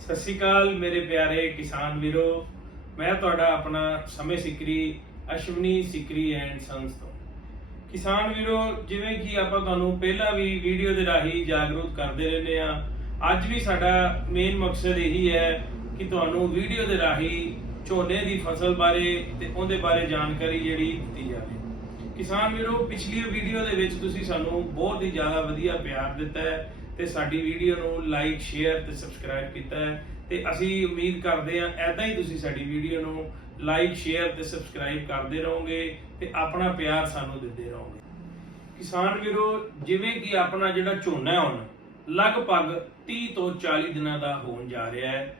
ਸਤਿ ਸ਼੍ਰੀ ਅਕਾਲ ਮੇਰੇ ਪਿਆਰੇ ਕਿਸਾਨ ਵੀਰੋ। ਮੈਂ ਤੁਹਾਡਾ ਆਪਣਾ ਸਮੇਂ ਸਿਕਰੀ, ਅਸ਼ਵਨੀ ਸਿਕਰੀ ਐਂਡ ਸੰਸ ਤੋਂ। ਕਿਸਾਨ ਵੀਰੋ, ਜਿਵੇਂ ਕਿ ਆਪਾਂ ਤੁਹਾਨੂੰ ਪਹਿਲਾਂ ਵੀ ਵੀਡੀਓ ਦੇ ਰਾਹੀਂ ਜਾਗਰੂਕ ਕਰਦੇ ਰਹਿੰਦੇ ਆ ਅੱਜ ਵੀ ਸਾਡਾ ਮੇਨ ਮਕਸਦ ਇਹੀ ਹੈ ਕਿ ਤੁਹਾਨੂੰ ਵੀਡੀਓ ਦੇ ਰਾਹੀਂ ਝੋਨੇ ਦੀ ਫਸਲ ਬਾਰੇ ਤੇ ਉਹਦੇ ਬਾਰੇ ਜਾਣਕਾਰੀ ਜਿਹੜੀ ਦਿੱਤੀ ਜਾਵੇ। ਕਿਸਾਨ ਵੀਰੋ, ਪਿਛਲੀ ਵੀਡੀਓ ਦੇ ਵਿੱਚ ਤੁਸੀਂ ਸਾਨੂੰ ਬਹੁਤ ਹੀ ਜ਼ਿਆਦਾ ਵਧੀਆ ਪਿਆਰ ਦਿੱਤਾ ਹੈ। ਤੇ ਸਾਡੀ ਵੀਡੀਓ ਨੂੰ ਲਾਈਕ ਸ਼ੇਅਰ ਤੇ ਸਬਸਕ੍ਰਾਈਬ ਕੀਤਾ ਹੈ। ਤੇ ਅਸੀਂ ਉਮੀਦ ਕਰਦੇ ਹਾਂ ਐਦਾਂ ਹੀ ਤੁਸੀਂ ਸਾਡੀ ਵੀਡੀਓ ਨੂੰ ਲਾਈਕ ਸ਼ੇਅਰ ਤੇ ਸਬਸਕ੍ਰਾਈਬ ਕਰਦੇ ਰਹੋਗੇ ਤੇ ਆਪਣਾ ਪਿਆਰ ਸਾਨੂੰ ਦਿੰਦੇ ਰਹੋਗੇ। ਕਿਸਾਨ ਵੀਰੋ, ਜਿਵੇਂ ਕਿ ਆਪਣਾ ਜਿਹੜਾ ਝੋਨਾ ਹੁਣ, ਲਗਭਗ 30 ਤੋਂ 40 ਦਿਨਾਂ ਦਾ ਹੋਣ ਜਾ ਰਿਹਾ ਹੈ।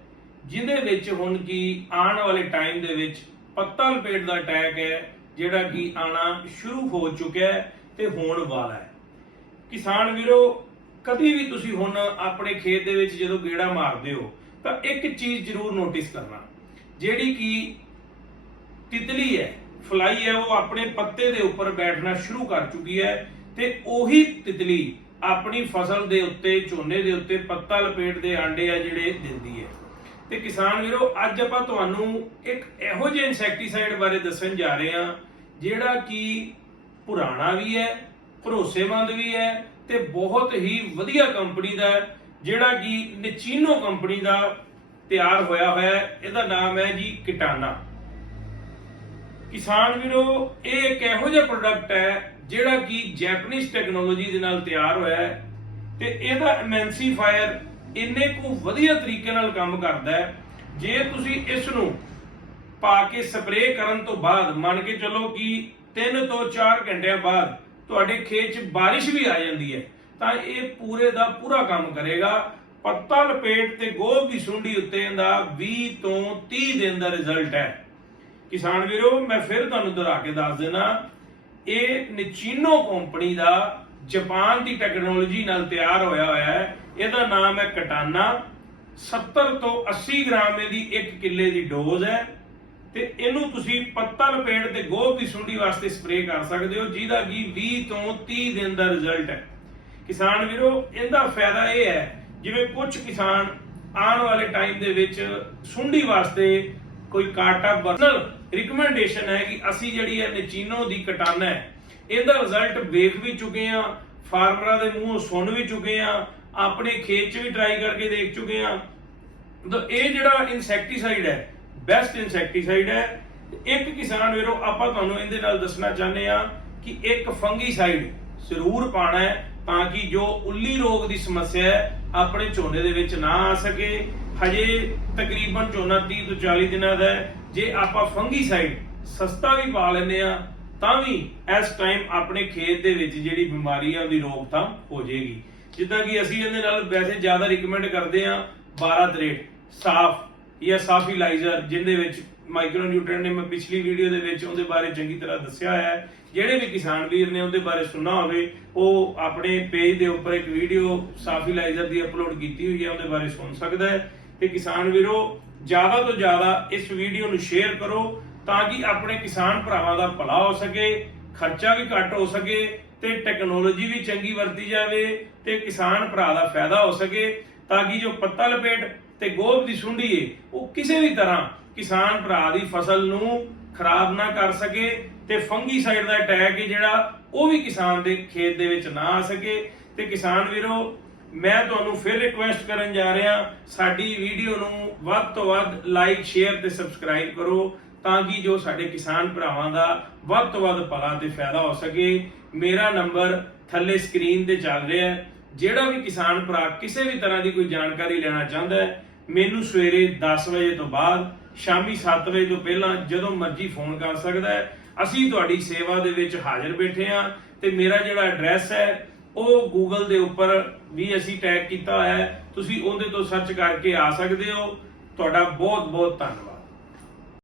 ਜਿਹਦੇ ਵਿੱਚ ਹੁਣ ਕੀ ਆਉਣ ਵਾਲੇ ਟਾਈਮ ਦੇ ਵਿੱਚ ਪੱਤਾ ਲਪੇਟ ਦਾ ਅਟੈਕ ਹੈ, ਜਿਹੜਾ ਕਿ ਆਣਾ ਸ਼ੁਰੂ ਹੋ ਚੁੱਕਿਆ ਹੈ ਤੇ ਹੋਣ ਵਾਲਾ ਹੈ। ਕਿਸਾਨ ਵੀਰੋ ਕਦੀ ਵੀ ਤੁਸੀਂ ਹੁਣ ਆਪਣੇ ਖੇਤ ਦੇ ਵਿੱਚ ਜਦੋਂ ਗੇੜਾ ਮਾਰਦੇ ਹੋ, ਤਾਂ ਇੱਕ ਚੀਜ਼ ਜ਼ਰੂਰ ਨੋਟਿਸ ਕਰਨਾ। ਜਿਹੜੀ ਕਿ ਤਿਤਲੀ ਹੈ, ਫਲਾਈ ਹੈ, ਉਹ ਆਪਣੇ ਪੱਤੇ ਦੇ ਉੱਪਰ ਬੈਠਣਾ ਸ਼ੁਰੂ ਕਰ ਚੁੱਕੀ ਹੈ ਤੇ ਉਹੀ ਤਿਤਲੀ ਆਪਣੀ ਫਸਲ ਦੇ ਉੱਤੇ, ਝੋਨੇ ਦੇ ਉੱਤੇ, ਪੱਤਾ ਲਪੇਟ ਦੇ ਆਂਡੇ ਆ ਜਿਹੜੇ ਦਿੰਦੀ ਹੈ। ਤੇ ਕਿਸਾਨ ਵੀਰੋ, ਅੱਜ ਆਪਾਂ ਤੁਹਾਨੂੰ ਇੱਕ ਇਹੋ ਜਿਹੇ ਇਨਸੈਕਟੀਸਾਈਡ ਬਾਰੇ ਦੱਸਣ ਜਾ ਰਹੇ ਹਾਂ, ਜਿਹੜਾ ਕਿ ਪੁਰਾਣਾ ਵੀ ਹੈ, ਭਰੋਸੇਮੰਦ ਵੀ ਹੈ ਤੇ ਬਹੁਤ ਹੀ ਵਧੀਆ ਕੰਪਨੀ ਦਾ, ਜਿਹੜਾ ਕਿ ਨਚੀਨੋ ਕੰਪਨੀ ਦਾ ਤਿਆਰ ਹੋਇਆ ਹੋਇਆ ਹੈ। ਇਹਦਾ ਨਾਮ ਹੈ ਜੀ ਕਿਟਾਨਾ। ਕਿਸਾਨ ਵੀਰੋ, ਇਹ ਇੱਕ ਇਹੋ ਜਿਹਾ ਪ੍ਰੋਡਕਟ ਹੈ, ਜਿਹੜਾ ਕਿ ਜੈਪਨੀਜ਼ ਟੈਕਨੋਲੋਜੀ ਦੇ ਨਾਲ ਤਿਆਰ ਹੋਇਆ ਹੈ ਤੇ ਇਹਦਾ ਐਮਐਨਸੀਫਾਇਰ ਇੰਨੇ ਕੁ ਵਧੀਆ ਤਰੀਕੇ ਨਾਲ ਕੰਮ ਕਰਦਾ ਹੈ। ਜੇ ਤੁਸੀਂ ਇਸ ਨੂੰ ਪਾ ਕੇ ਸਪਰੇਅ ਕਰਨ ਤੋਂ ਬਾਅਦ, ਮੰਨ ਕੇ ਚੱਲੋ ਕਿ 3 ਤੋਂ 4 ਘੰਟਿਆਂ ਬਾਅਦ ਤੁਹਾਡੇ ਖੇਤ 'ਚ ਬਾਰਿਸ਼ ਵੀ ਆ ਜਾਂਦੀ ਹੈ, ਤਾਂ ਇਹ ਪੂਰੇ ਦਾ ਪੂਰਾ ਕੰਮ ਕਰੇਗਾ। ਪੱਤਾ ਲਪੇਟ ਤੇ ਗੋਭ ਦੀ ਸੁੰਡੀ ਉੱਤੇ ਇਹਦਾ 20 ਤੋਂ 30 ਦਿਨ ਦਾ ਰਿਜ਼ਲਟ ਹੈ। ਕਿਸਾਨ ਵੀਰੋ, ਮੈਂ ਫਿਰ ਤੁਹਾਨੂੰ ਦੁਹਰਾ ਕੇ ਦੱਸ ਦੇਣਾ ਇਹ ਨਿਚੀਨੋ ਕੰਪਨੀ ਦਾ ਜਾਪਾਨ ਦੀ ਟੈਕਨੋਲੋਜੀ ਨਾਲ ਤਿਆਰ ਹੋਇਆ ਹੋਇਆ ਹੈ। ਇਹਦਾ ਨਾਮ ਹੈ ਕਟਾਨਾ। 70 ਤੋਂ 80 ਗ੍ਰਾਮ ਇਹਦੀ 1 ਕਿੱਲੇ ਦੀ ਡੋਜ਼ ਹੈ। ਤੇ ਇਹਨੂੰ ਤੁਸੀਂ ਪੱਤਾ ਲਪੇਟ ਤੇ ਗੋਭ ਦੀ ਸੁੰਡੀ ਵਾਸਤੇ ਸਪਰੇਅ ਕਰ ਸਕਦੇ ਹੋ, ਜਿਹਦਾ ਕਿ 20 ਤੋਂ 30 ਦਿਨ ਦਾ ਰਿਜ਼ਲਟ ਹੈ। ਕਿਸਾਨ ਵੀਰੋ, ਇਹਦਾ ਫਾਇਦਾ ਇਹ ਹੈ, ਜਿਵੇਂ ਕੁਝ ਕਿਸਾਨ ਆਉਣ ਵਾਲੇ ਟਾਈਮ ਦੇ ਵਿੱਚ ਸੁੰਡੀ ਵਾਸਤੇ ਕੋਈ ਕਾਟਾ ਬਰਨਲ ਰਿਕਮੈਂਡੇਸ਼ਨ ਹੈ ਕਿ ਅਸੀਂ ਜਿਹੜੀ ਹੈ ਨਚੀਨੋ ਦੀ ਕਟਾਨਾ ਹੈ, ਇਹਦਾ ਰਿਜ਼ਲਟ ਵੇਖ ਵੀ ਚੁੱਕੇ ਆ ਫਾਰਮਰਾਂ ਦੇ ਮੂੰਹੋਂ ਸੁਣ ਵੀ ਚੁੱਕੇ ਆ ਆਪਣੇ ਖੇਤ 'ਚ ਵੀ ਟਰਾਈ ਕਰਕੇ ਦੇਖ ਚੁੱਕੇ ਆ ਤਾਂ ਇਹ ਜਿਹੜਾ ਇਨਸੈਕਟੀਸਾਈਡ ਹੈ ਬੈਸਟ ਇਨਸੈਕਟੀਸਾਈਡ ਹੈ। ਇੱਕ ਕਿਸਾਨ ਵੀਰੋ, ਆਪਾਂ ਤੁਹਾਨੂੰ ਇਹਦੇ ਨਾਲ ਦੱਸਣਾ ਚਾਹੁੰਦੇ ਆ ਕਿ ਇੱਕ ਫੰਗੀਸਾਈਡ ਜ਼ਰੂਰ ਪਾਣਾ ਹੈ ਤਾਂ ਕਿ ਜੋ ਉੱਲੀ ਰੋਗ ਦੀ ਸਮੱਸਿਆ ਹੈ, ਆਪਣੇ ਝੋਨੇ ਦੇ ਵਿੱਚ ਨਾ ਆ ਸਕੇ। ਹਜੇ ਤਕਰੀਬਨ ਝੋਨਾ 30 ਤੋਂ 40 ਦਿਨਾਂ ਦਾ ਹੈ। ਜੇ ਆਪਾਂ ਫੰਗੀਸਾਈਡ ਸਸਤਾ ਵੀ ਪਾ ਲੈਂਦੇ ਆ ਤਾਂ ਵੀ ਇਸ ਟਾਈਮ ਆਪਣੇ ਖੇਤ ਦੇ ਵਿੱਚ ਜਿਹੜੀ ਬਿਮਾਰੀ ਆ, ਉਹਦੀ ਰੋਕਥਾਮ ਹੋ ਜਾਏਗੀ। ਜਿੱਦਾਂ ਕਿ ਅਸੀਂ ਇਹਦੇ ਨਾਲ ਵੈਸੇ ਜ਼ਿਆਦਾ ਰਿਕਮੈਂਡ ਕਰਦੇ ਆ 12 ਤਰੇਟ ਸਾਫ਼ ਜਾਂ ਸਾਫੀਲਾਈਜ਼ਰ ਜਿਹਦੇ ਵਿੱਚ ਮਾਈਕਰੋ ਨਿਊਟ੍ਰੀਐਂਟ ਨੇ ਮੈਂ ਪਿਛਲੀ ਵੀਡੀਓ ਦੇ ਵਿੱਚ ਉਹਦੇ ਬਾਰੇ ਚੰਗੀ ਤਰ੍ਹਾਂ ਦੱਸਿਆ ਹੋਇਆ ਹੈ। ਜਿਹੜੇ ਵੀ ਕਿਸਾਨ ਵੀਰ ਨੇ ਉਹਦੇ ਬਾਰੇ ਸੁਣਨਾ ਹੋਵੇ, ਉਹ ਆਪਣੇ ਪੇਜ ਦੇ ਉੱਪਰ ਇੱਕ ਵੀਡੀਓ ਸਾਫੀਲਾਈਜ਼ਰ ਦੀ ਅਪਲੋਡ ਕੀਤੀ ਹੋਈ ਹੈ, ਉਹਦੇ ਬਾਰੇ ਸੁਣ ਸਕਦਾ ਹੈ। ਤੇ ਕਿਸਾਨ ਵੀਰੋ, ਜ਼ਿਆਦਾ ਤੋਂ ਜ਼ਿਆਦਾ ਇਸ ਵੀਡੀਓ ਨੂੰ ਸ਼ੇਅਰ ਕਰੋ ਤਾਂ ਕਿ ਆਪਣੇ ਕਿਸਾਨ ਭਰਾਵਾਂ ਦਾ ਭਲਾ ਹੋ ਸਕੇ, ਖਰਚਾ ਵੀ ਘੱਟ ਹੋ ਸਕੇ ਤੇ ਟੈਕਨੋਲੋਜੀ ਵੀ ਚੰਗੀ ਵਰਤੀ ਜਾਵੇ ਤੇ ਕਿਸਾਨ ਭਰਾ ਦਾ ਫਾਇਦਾ ਹੋ ਸਕੇ, ਤਾਂ ਕਿ ਜੋ ਪੱਤਾ ਲਪੇਟ ਤੇ ਗੋਭ ਦੀ ਸੁੰਡੀ ਏ। ਉਹ ਕਿਸੇ ਵੀ ਤਰ੍ਹਾਂ ਕਿਸਾਨ ਭਰਾ ਦੀ ਫਸਲ ਨੂੰ ਖਰਾਬ ਨਾ ਕਰ ਸਕੇ ਤੇ ਫੰਗੀਸਾਈਡ ਦਾ ਅਟੈਕ ਹੈ ਜਿਹੜਾ, ਉਹ ਵੀ ਕਿਸਾਨ ਦੇ ਖੇਤ ਦੇ ਵਿੱਚ ਨਾ ਆ ਸਕੇ। ਤੇ ਕਿਸਾਨ ਵੀਰੋ, ਮੈਂ ਤੁਹਾਨੂੰ ਫਿਰ ਰਿਕੁਐਸਟ ਕਰਨ ਜਾ ਰਿਹਾ, ਸਾਡੀ ਵੀਡੀਓ ਨੂੰ ਵੱਧ ਤੋਂ ਵੱਧ ਲਾਈਕ ਸ਼ੇਅਰ ਤੇ ਸਬਸਕ੍ਰਾਈਬ ਕਰੋ ਤਾਂ ਕਿ ਜੋ ਸਾਡੇ ਕਿਸਾਨ ਭਰਾਵਾਂ ਦਾ ਵੱਧ ਤੋਂ ਵੱਧ ਭਲਾ ਤੇ ਫਾਇਦਾ ਹੋ ਸਕੇ। ਮੇਰਾ ਨੰਬਰ ਥੱਲੇ ਸਕਰੀਨ ਤੇ ਚੱਲ ਰਿਹਾ ਹੈ। ਜਿਹੜਾ ਵੀ ਕਿਸਾਨ ਭਰਾ ਕਿਸੇ ਵੀ ਤਰ੍ਹਾਂ ਦੀ ਕੋਈ ਜਾਣਕਾਰੀ ਲੈਣਾ ਚਾਹੁੰਦਾ ਹੈ ਮੈਨੂੰ ਸਵੇਰੇ 10 ਵਜੇ ਤੋਂ ਬਾਅਦ, ਸ਼ਾਮੀ 7 ਵਜੇ ਤੋਂ ਪਹਿਲਾਂ ਜਦੋਂ ਮਰਜ਼ੀ ਫੋਨ ਕਰ ਸਕਦਾ ਹੈ। ਅਸੀਂ ਤੁਹਾਡੀ ਸੇਵਾ ਦੇ ਵਿੱਚ ਹਾਜ਼ਰ ਬੈਠੇ ਹਾਂ ਤੇ ਮੇਰਾ ਜਿਹੜਾ ਐਡਰੈਸ ਹੈ, ਉਹ ਗੂਗਲ ਦੇ ਉੱਪਰ ਵੀ ਅਸੀਂ ਟੈਗ ਕੀਤਾ ਹੋਇਆ ਹੈ। ਤੁਸੀਂ ਉਹਦੇ ਤੋਂ ਸਰਚ ਕਰਕੇ ਆ ਸਕਦੇ ਹੋ। ਤੁਹਾਡਾ ਬਹੁਤ ਬਹੁਤ ਧੰਨਵਾਦ।